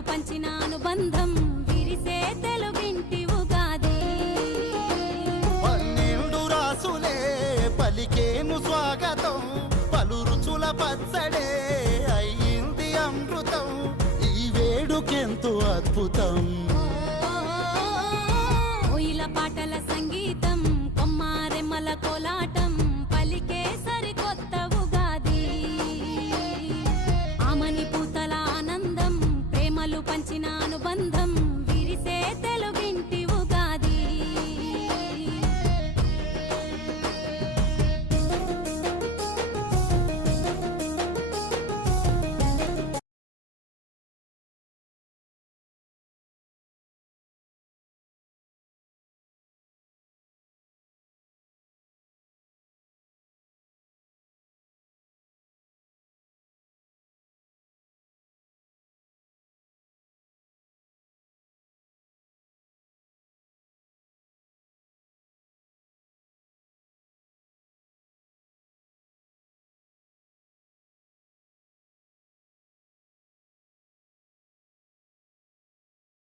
పాలు పంచిన అనుబంధం విరిసే తెలుగింటి ఉగాది. 12 రాసులే పలికేను స్వాగతం, పలు రుచుల పచ్చడే అయ్యింది అమృతం. ఈ వేడుకెంతో అద్భుతం. కోయిల పాటల సంగీతం, కొమ్మారెమ్మల కోలాటం